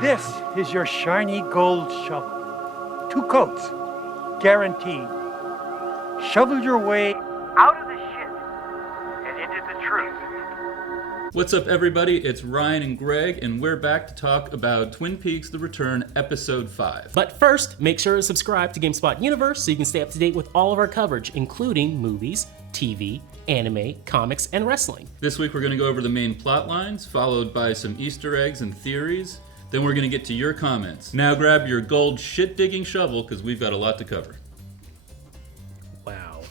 This is your shiny gold shovel. 2 coats, guaranteed. Shovel your way out of the shit and into the truth. What's up, everybody? It's Ryan and Greg, and we're back to talk about Twin Peaks: The Return, Episode 5. But first, make sure to subscribe to GameSpot Universe so you can stay up to date with all of our coverage, including movies, TV, anime, comics, and wrestling. This week we're going to go over the main plot lines, followed by some Easter eggs and theories. Then we're going to get to your comments. Now grab your gold shit-digging shovel, because we've got a lot to cover. Wow.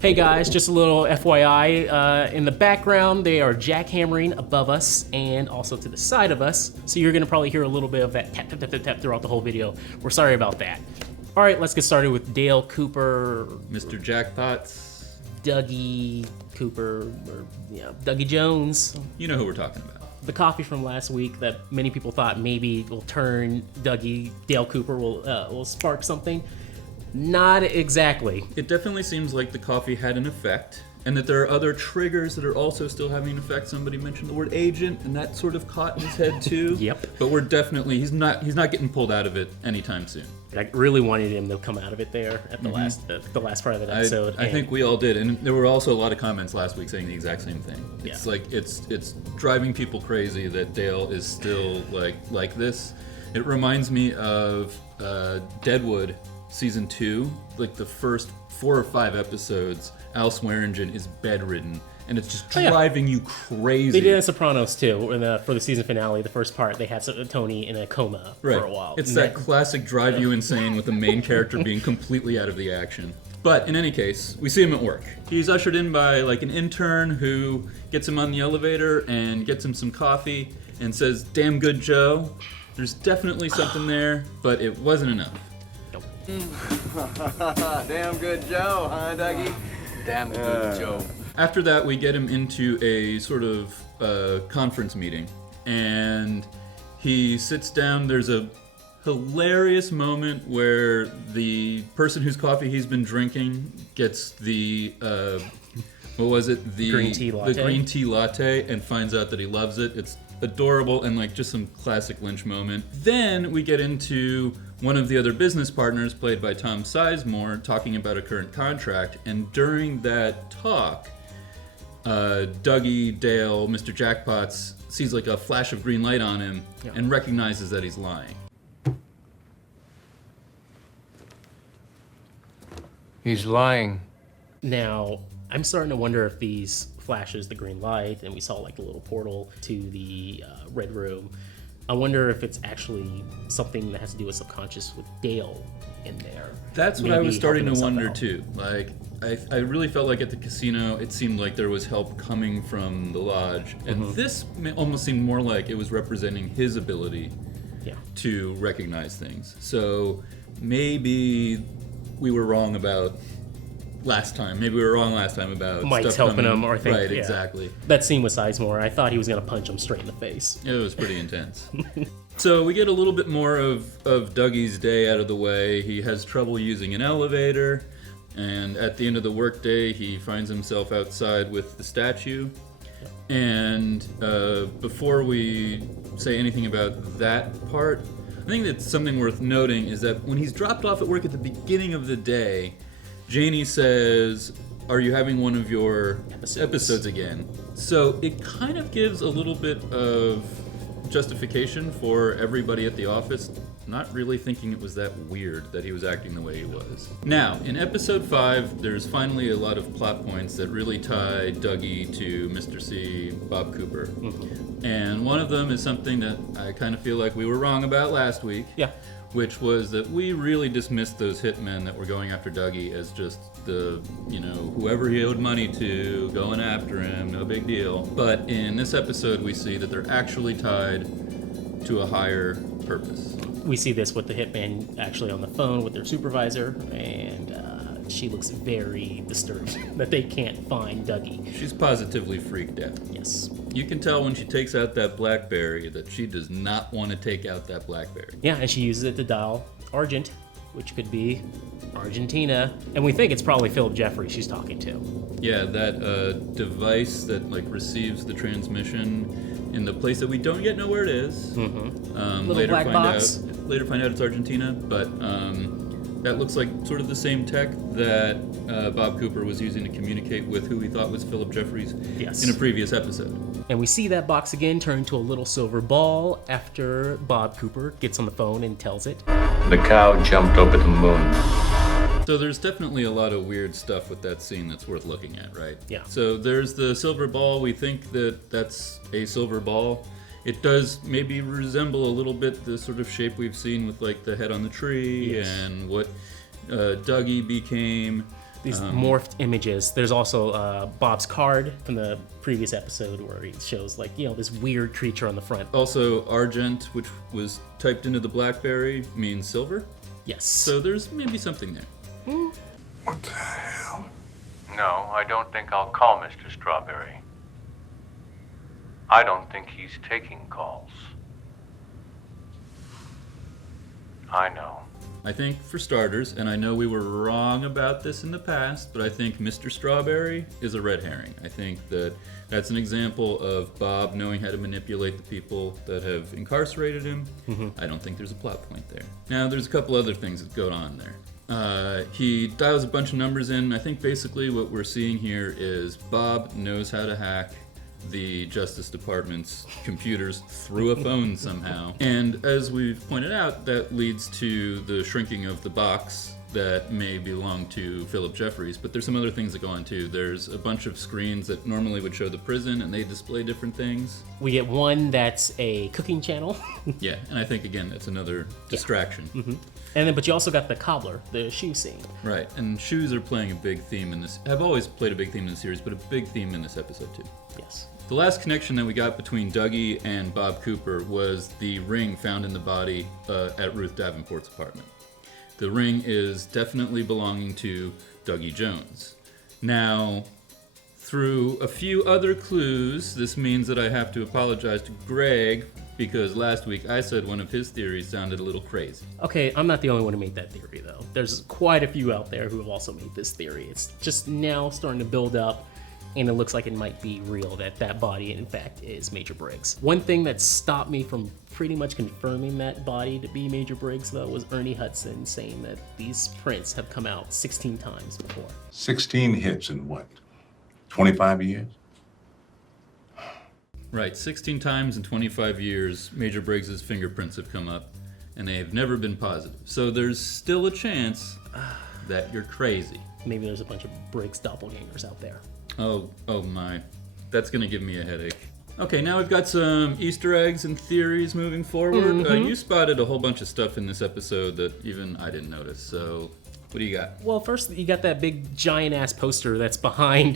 Hey guys, just a little FYI, in the background they are jackhammering above us and also to the side of us, so you're gonna probably hear a little bit of that tap, tap, tap, tap, tap throughout the whole video. We're sorry about that. All right, let's get started with Dale Cooper. Mr. Jackpots. Dougie Cooper, or Dougie Jones. You know who we're talking about. The coffee from last week that many people thought maybe will turn Dale Cooper will spark something. Not exactly. It definitely seems like the coffee had an effect, and that there are other triggers that are also still having an effect. Somebody mentioned the word agent, and that sort of caught in his head too. Yep. But we're definitely, he's not getting pulled out of it anytime soon. I really wanted him to come out of it there at the last part of that episode. I think we all did, and there were also a lot of comments last week saying the exact same thing. It's like it's driving people crazy that Dale is still like this. It reminds me of Deadwood season 2, like the first 4 or 5 episodes. Al Swearingen is bedridden, and it's just driving you crazy. They did in Sopranos too. For the season finale, the first part, they had Tony in a coma for a while. It's that classic drive you insane with the main character being completely out of the action. But in any case, we see him at work. He's ushered in by like an intern who gets him on the elevator and gets him some coffee and says, "Damn good, Joe." There's definitely something there, but it wasn't enough. Damn good Joe, huh, Dougie? Damn good Joe. After that, we get him into a sort of conference meeting, and he sits down. There's a hilarious moment where the person whose coffee he's been drinking gets the what was it? The green tea latte. The green tea latte, and finds out that he loves it. It's adorable and like just some classic Lynch moment. Then we get into one of the other business partners, played by Tom Sizemore, talking about a current contract, and during that talk, Dougie, Dale, Mr. Jackpots sees like a flash of green light on him and recognizes that he's lying. He's lying. Now, I'm starting to wonder if these flashes, the green light, and we saw like a little portal to the red room. I wonder if it's actually something that has to do with subconscious with Dale in there. That's what I was starting to wonder out. too. Like, I really felt like at the casino, it seemed like there was help coming from the lodge, and this almost seemed more like it was representing his ability to recognize things. So maybe we were wrong about last time. Maybe we were wrong last time about Mike's stuff helping coming. him, or think, right, exactly. That scene with Sizemore, I thought he was gonna punch him straight in the face. It was pretty intense. So we get a little bit more of Dougie's day out of the way. He has trouble using an elevator, and at the end of the workday, he finds himself outside with the statue. And before we say anything about that part, I think that something worth noting is that when he's dropped off at work at the beginning of the day, Janie says, "Are you having one of your episodes again?" So it kind of gives a little bit of justification for everybody at the office not really thinking it was that weird that he was acting the way he was. Now, in episode 5, there's finally a lot of plot points that really tie Dougie to Mr. C, Bob Cooper. And one of them is something that I kind of feel like we were wrong about last week. Yeah. Which was that we really dismissed those hitmen that were going after Dougie as just the, whoever he owed money to, going after him, no big deal. But in this episode, we see that they're actually tied to a higher purpose. We see this with the hitman actually on the phone with their supervisor, and she looks very disturbed that they can't find Dougie. She's positively freaked out. Yes. You can tell when she takes out that BlackBerry that she does not want to take out that BlackBerry. Yeah, and she uses it to dial Argent, which could be Argentina. And we think it's probably Philip Jeffries she's talking to. Yeah, that device that like receives the transmission in the place that we don't yet know where it is. Little black box. Later find out it's Argentina, but that looks like sort of the same tech that Bob Cooper was using to communicate with who he thought was Philip Jeffries in a previous episode. And we see that box again turn into a little silver ball after Bob Cooper gets on the phone and tells it. The cow jumped over the moon. So there's definitely a lot of weird stuff with that scene that's worth looking at, right? Yeah. So there's the silver ball. We think that that's a silver ball. It does maybe resemble a little bit the sort of shape we've seen with like the head on the tree and what Dougie became. These morphed images. There's also Bob's card from the previous episode where he shows like, this weird creature on the front. Also, Argent, which was typed into the BlackBerry, means silver. Yes. So there's maybe something there. What the hell? No, I don't think I'll call Mr. Strawberry. I don't think he's taking calls. I know. I think for starters, and I know we were wrong about this in the past, but I think Mr. Strawberry is a red herring. I think that's an example of Bob knowing how to manipulate the people that have incarcerated him. I don't think there's a plot point there. Now, there's a couple other things that go on there. He dials a bunch of numbers in. I think basically what we're seeing here is Bob knows how to hack the Justice Department's computers through a phone somehow. And as we've pointed out, that leads to the shrinking of the box that may belong to Philip Jeffries, but there's some other things that go on too. There's a bunch of screens that normally would show the prison and they display different things. We get one that's a cooking channel. Yeah, and I think again, that's another distraction. And then, but you also got the cobbler, the shoe scene. Right, and shoes are playing a big theme in this, have always played a big theme in the series, but a big theme in this episode too. Yes. The last connection that we got between Dougie and Bob Cooper was the ring found in the body at Ruth Davenport's apartment. The ring is definitely belonging to Dougie Jones. Now, through a few other clues, this means that I have to apologize to Greg because last week I said one of his theories sounded a little crazy. Okay, I'm not the only one who made that theory, though. There's quite a few out there who have also made this theory. It's just now starting to build up, and it looks like it might be real that body, in fact, is Major Briggs. One thing that stopped me from pretty much confirming that body to be Major Briggs, though, was Ernie Hudson saying that these prints have come out 16 times before. 16 hits in what? 25 years? Right, 16 times in 25 years, Major Briggs's fingerprints have come up, and they have never been positive. So there's still a chance that you're crazy. Maybe there's a bunch of Briggs doppelgangers out there. Oh my. That's gonna give me a headache. Okay, now we've got some Easter eggs and theories moving forward. You spotted a whole bunch of stuff in this episode that even I didn't notice, so what do you got? Well, first you got that big giant-ass poster that's behind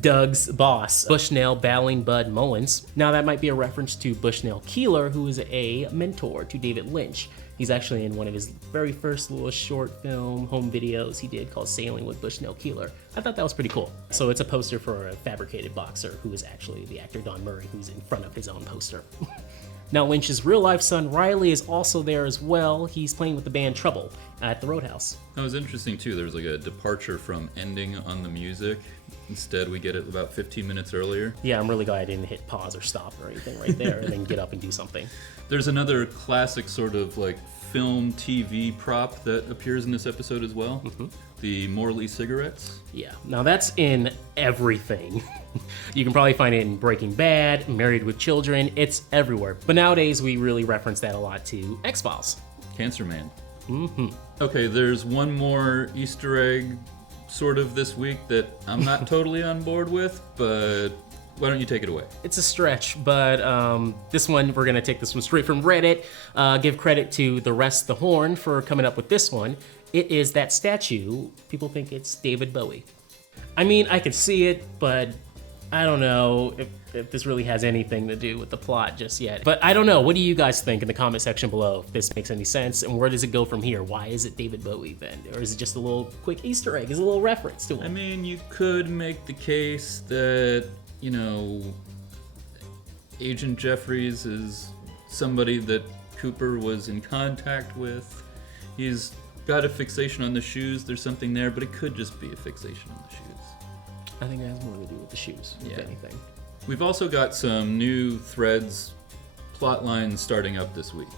Doug's boss, Bushnell battling Bud Mullins. Now that might be a reference to Bushnell Keeler, who is a mentor to David Lynch. He's actually in one of his very first little short film home videos he did called Sailing with Bushnell Keeler. I thought that was pretty cool. So it's a poster for a fabricated boxer who is actually the actor Don Murray, who's in front of his own poster. Now Lynch's real-life son Riley is also there as well. He's playing with the band Trouble at the Roadhouse. That was interesting too. There was like a departure from ending on the music. Instead, we get it about 15 minutes earlier. Yeah, I'm really glad I didn't hit pause or stop or anything right there and then get up and do something. There's another classic sort of like film TV prop that appears in this episode as well. The Morley cigarettes. Yeah, now that's in everything. You can probably find it in Breaking Bad, Married with Children, it's everywhere. But nowadays we really reference that a lot to X-Files. Cancer Man. Okay, there's one more Easter egg sort of this week that I'm not totally on board with, but why don't you take it away? It's a stretch, but this one, we're gonna take this one straight from Reddit. Give credit to the Rest the Horn for coming up with this one. It is that statue. People think it's David Bowie. I mean, I could see it, but I don't know if this really has anything to do with the plot just yet. But I don't know. What do you guys think in the comment section below? If this makes any sense, and where does it go from here? Why is it David Bowie then? Or is it just a little quick Easter egg? Is it a little reference to him? I mean, you could make the case that, you know, Agent Jeffries is somebody that Cooper was in contact with. He's got a fixation on the shoes. There's something there, but it could just be a fixation on the shoes. I think it has more to do with the shoes, if Yeah. anything. We've also got some new threads, plot lines starting up this week.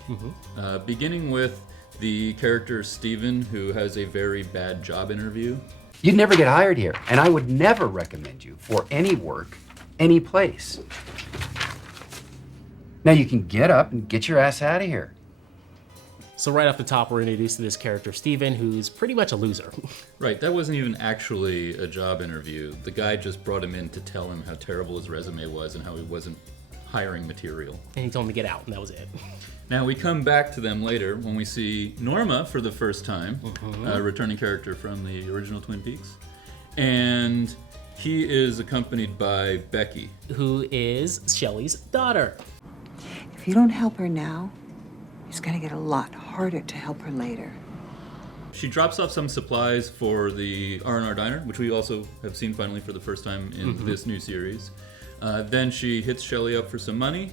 Beginning with the character Steven, who has a very bad job interview. You'd never get hired here, and I would never recommend you for any work, any place. Now you can get up and get your ass out of here. So right off the top, we're introduced to this character, Steven, who's pretty much a loser. Right, that wasn't even actually a job interview. The guy just brought him in to tell him how terrible his resume was and how he wasn't hiring material. And he told him to get out, and that was it. Now we come back to them later when we see Norma for the first time, a returning character from the original Twin Peaks. And he is accompanied by Becky. Who is Shelley's daughter. If you don't help her now, it's going to get a lot harder to help her later. She drops off some supplies for the R&R Diner, which we also have seen finally for the first time in this new series. Then she hits Shelley up for some money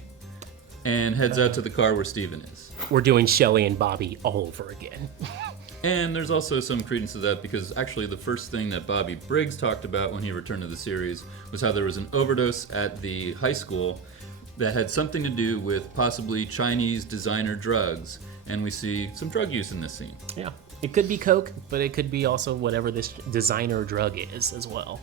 and heads out to the car where Steven is. We're doing Shelley and Bobby all over again. And there's also some credence to that because actually the first thing that Bobby Briggs talked about when he returned to the series was how there was an overdose at the high school that had something to do with possibly Chinese designer drugs. And we see some drug use in this scene. Yeah. It could be Coke, but it could be also whatever this designer drug is as well.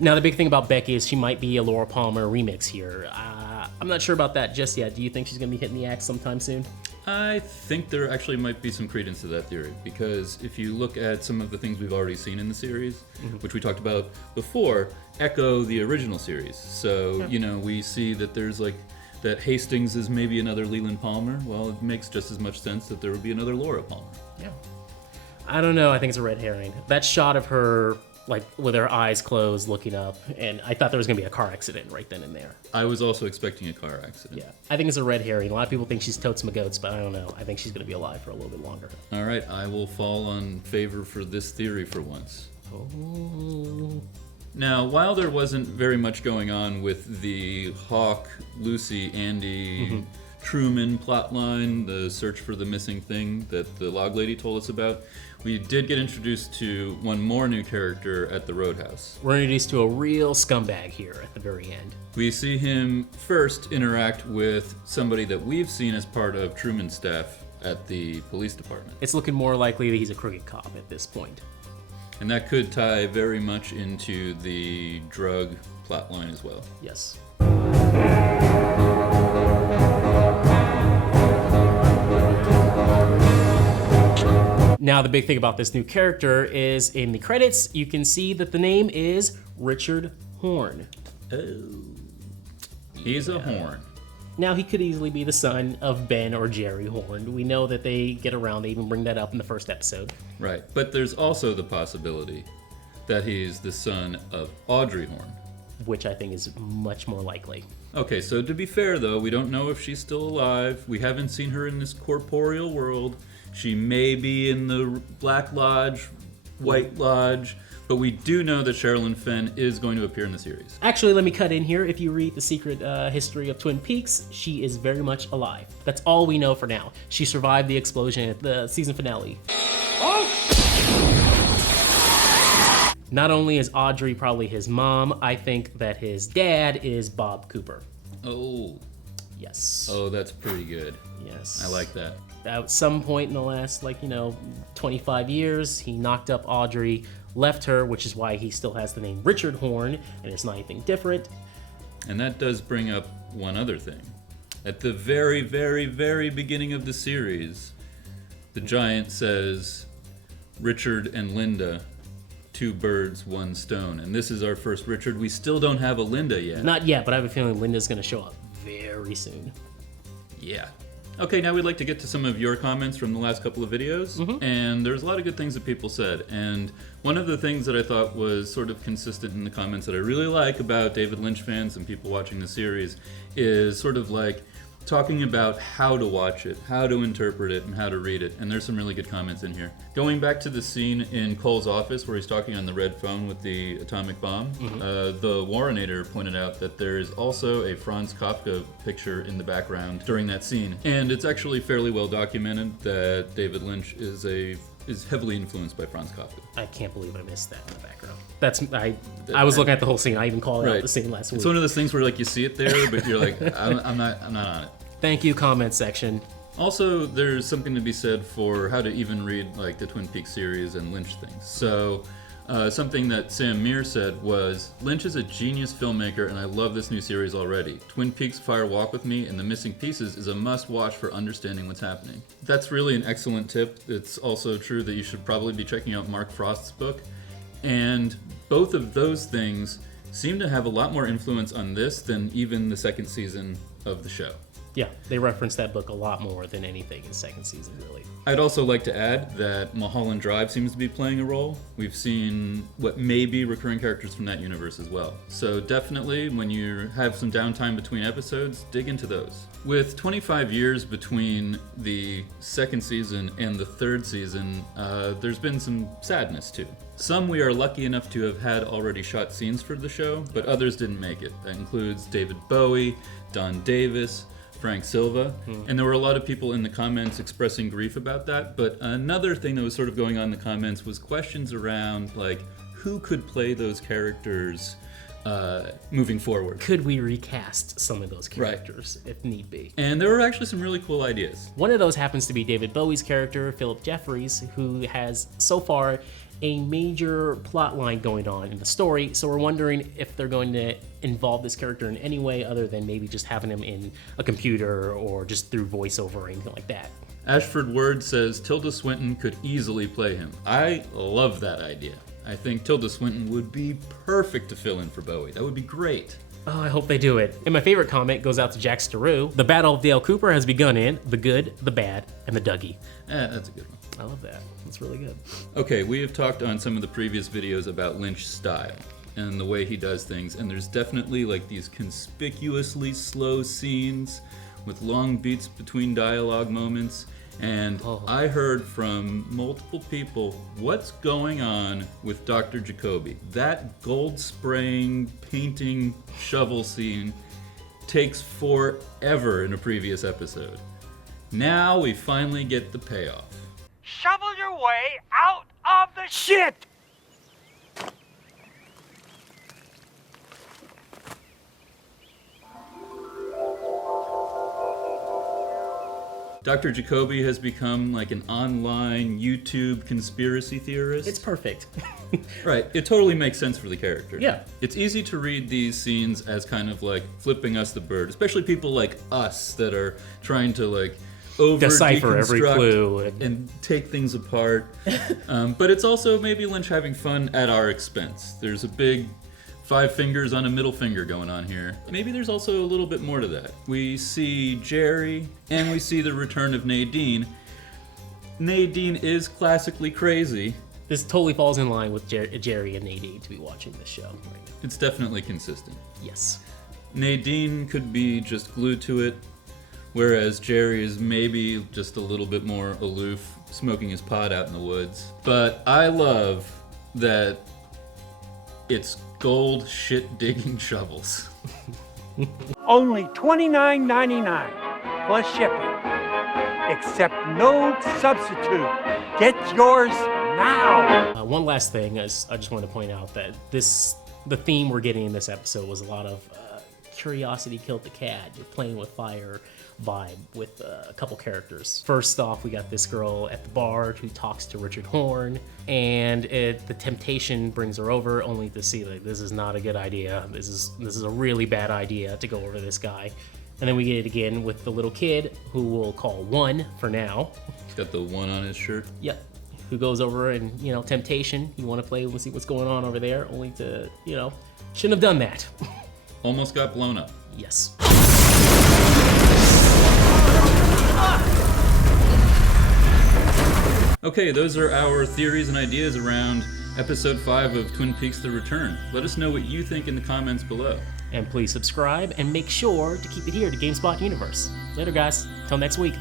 Now, the big thing about Becky is she might be a Laura Palmer remix here. I'm not sure about that just yet. Do you think she's going to be hitting the axe sometime soon? I think there actually might be some credence to that theory, because if you look at some of the things we've already seen in the series, which we talked about before, echo the original series. So, you know, we see that there's like, that Hastings is maybe another Leland Palmer. Well, it makes just as much sense that there would be another Laura Palmer. Yeah. I don't know. I think it's a red herring. That shot of her, like, with her eyes closed, looking up, and I thought there was going to be a car accident right then and there. I was also expecting a car accident. Yeah. I think it's a red herring. A lot of people think she's totes my goats, but I don't know. I think she's going to be alive for a little bit longer. All right, I will fall on favor for this theory for once. Oh. Now, while there wasn't very much going on with the Hawk, Lucy, Andy, Truman plotline, the search for the missing thing that the log lady told us about, we did get introduced to one more new character at the Roadhouse. We're introduced to a real scumbag here at the very end. We see him first interact with somebody that we've seen as part of Truman's staff at the police department. It's looking more likely that he's a crooked cop at this point. And that could tie very much into the drug plotline as well. Yes. Now, the big thing about this new character is in the credits, you can see that the name is Richard Horn. Oh. He's a horn. Now, he could easily be the son of Ben or Jerry Horn. We know that they get around, they even bring that up in the first episode. Right, but there's also the possibility that he's the son of Audrey Horn. Which I think is much more likely. Okay, so to be fair though, we don't know if she's still alive. We haven't seen her in this corporeal world. She may be in the Black Lodge, White Lodge, but we do know that Sherilyn Fenn is going to appear in the series. Actually, let me cut in here. If you read the secret history of Twin Peaks, she is very much alive. That's all we know for now. She survived the explosion at the season finale. Not only is Audrey probably his mom, I think that his dad is Bob Cooper. Oh. Yes. Oh, that's pretty good. Yes. I like that. At some point in the last, 25 years, he knocked up Audrey, left her, which is why he still has the name Richard Horn, and it's not anything different. And that does bring up one other thing. At the very, very, very beginning of the series, the giant says, Richard and Linda, 2 birds, 1 stone. And this is our first Richard. We still don't have a Linda yet. Not yet, but I have a feeling Linda's going to show up very soon. Yeah. Okay, now we'd like to get to some of your comments from the last couple of videos. And there's a lot of good things that people said. And one of the things that I thought was sort of consistent in the comments that I really like about David Lynch fans and people watching the series is sort of like talking about how to watch it, how to interpret it, and how to read it. And there's some really good comments in here. Going back to the scene in Cole's office where he's talking on the red phone with the atomic bomb, the Warrenator pointed out that there is also a Franz Kafka picture in the background during that scene. And it's actually fairly well documented that David Lynch is a is heavily influenced by Franz Kafka. I can't believe I missed that in the background. I was looking at the whole scene. I even called out the scene last week. It's one of those things where like you see it there, but you're like, I'm not on it. Thank you, comment section. Also, there's something to be said for how to even read like the Twin Peaks series and Lynch things. So, something that Sam Meir said was, Lynch is a genius filmmaker and I love this new series already. Twin Peaks Fire Walk With Me and The Missing Pieces is a must-watch for understanding what's happening. That's really an excellent tip. It's also true that you should probably be checking out Mark Frost's book. And both of those things seem to have a lot more influence on this than even the second season of the show. Yeah, they reference that book a lot more than anything in second season, really. I'd also like to add that Mulholland Drive seems to be playing a role. We've seen what may be recurring characters from that universe as well. So definitely, when you have some downtime between episodes, dig into those. With 25 years between the second season and the third season, there's been some sadness too. Some we are lucky enough to have had already shot scenes for the show, but others didn't make it. That includes David Bowie, Don Davis, Frank Silva, and there were a lot of people in the comments expressing grief about that. But another thing that was sort of going on in the comments was questions around like who could play those characters moving forward. Could we recast some of those characters if need be? And there were actually some really cool ideas. One of those happens to be David Bowie's character, Philip Jeffries, who has so far a major plot line going on in the story, so we're wondering if they're going to involve this character in any way other than maybe just having him in a computer or just through voiceover or anything like that. Ashford Word says Tilda Swinton could easily play him. I love that idea. I think Tilda Swinton would be perfect to fill in for Bowie. That would be great. Oh, I hope they do it. And my favorite comment goes out to Jack Steru. The Battle of Dale Cooper has begun in The Good, the Bad, and the Dougie. That's a good one. I love that. That's really good. Okay, we have talked on some of the previous videos about Lynch's style and the way he does things, and there's definitely like these conspicuously slow scenes with long beats between dialogue moments, and I heard from multiple people what's going on with Dr. Jacoby. That gold spraying, painting, shovel scene takes forever in a previous episode. Now we finally get the payoff. Shovel your way out of the shit! Dr. Jacoby has become like an online YouTube conspiracy theorist. It's perfect. Right, it totally makes sense for the character. Yeah. It's easy to read these scenes as kind of like flipping us the bird, especially people like us that are trying to like decipher every clue and take things apart. But it's also maybe Lynch having fun at our expense. There's a big 5 fingers on a middle finger going on here. Maybe there's also a little bit more to that. We see Jerry and we see the return of Nadine. Nadine is classically crazy. This totally falls in line with Jerry and Nadine to be watching this show right now. It's definitely consistent. Yes. Nadine could be just glued to it, whereas Jerry is maybe just a little bit more aloof, smoking his pot out in the woods. But I love that it's gold shit-digging shovels. Only $29.99 plus shipping. Except no substitute. Get yours now. One last thing is I just want to point out that the theme we're getting in this episode was a lot of curiosity killed the cat. You're playing with fire vibe with a couple characters. First off, we got this girl at the bar who talks to Richard Horn, and the temptation brings her over only to see like this is not a good idea. This is a really bad idea to go over this guy. And then we get it again with the little kid who we'll call One for now. He's got the 1 on his shirt. Yep. Who goes over and, temptation. You want to play and see what's going on over there, only to, shouldn't have done that. Almost got blown up. Yes. Okay, those are our theories and ideas around episode 5 of Twin Peaks: The Return. Let us know what you think in the comments below. And please subscribe and make sure to keep it here to GameSpot Universe. Later, guys. Till next week.